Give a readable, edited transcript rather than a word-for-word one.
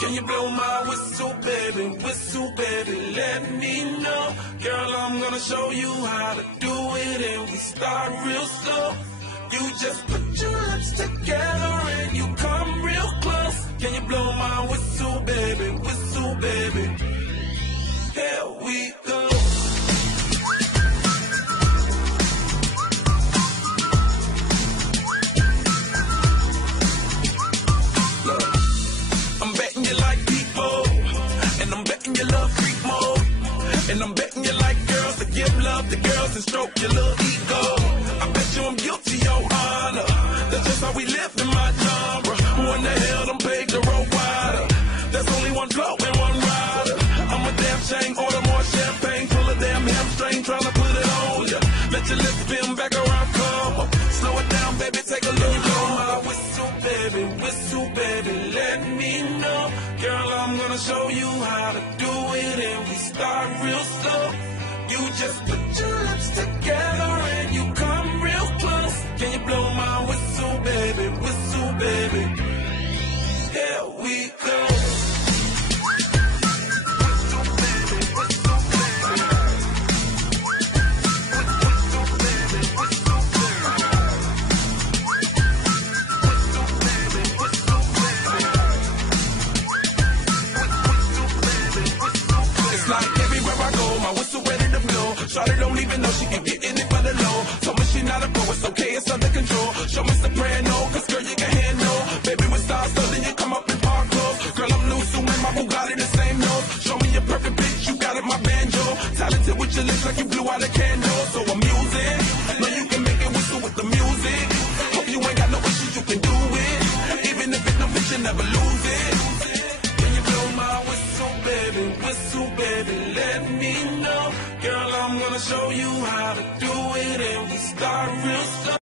Can you blow my whistle, baby, let me know. Girl, I'm gonna show you how to do it, and we start real slow. You just put your lips together and you come real close. Can you blow my whistle, baby? Here we go. Look, I'm betting you like people, and I'm betting you love freak mode, and I'm betting you like girls to give love to girls and stroke your little ego. I bet you I'm guilty, your honor. That's just how we live in my genre. Who in the hell done paved the road wider? There's only one flow and one rider. I'm a damn shame, order more champagne, pull a damn hamstring, tryna put it on ya. Let your lips spin back around, come on. Slow it down, baby, take a look. Blow my whistle, baby, let me know. Girl, I'm gonna show you how to do it, and we start real slow. You just put your lips together and you come real close. Can you blow my whistle, baby? Here we go. It's like everywhere I go, my whistle ready to blow. Shawty don't even know she can get in it for the low. Told me she not a pro, it's okay, it's under control. Show me soprano, cause girl you can handle. Baby with stars, so then you come up in park clothes. Girl I'm loose, and my Bugatti the same nose. Show me your perfect bitch, you got it, my banjo. Talented with your lips like you blew out a candle. So I'm using, know you can make it whistle with the music. Hope you ain't got no issues, you can do it. Even if it's no bitch, you never lose it. Can you blow my whistle, baby, let me know. Girl, I'm gonna show you how to do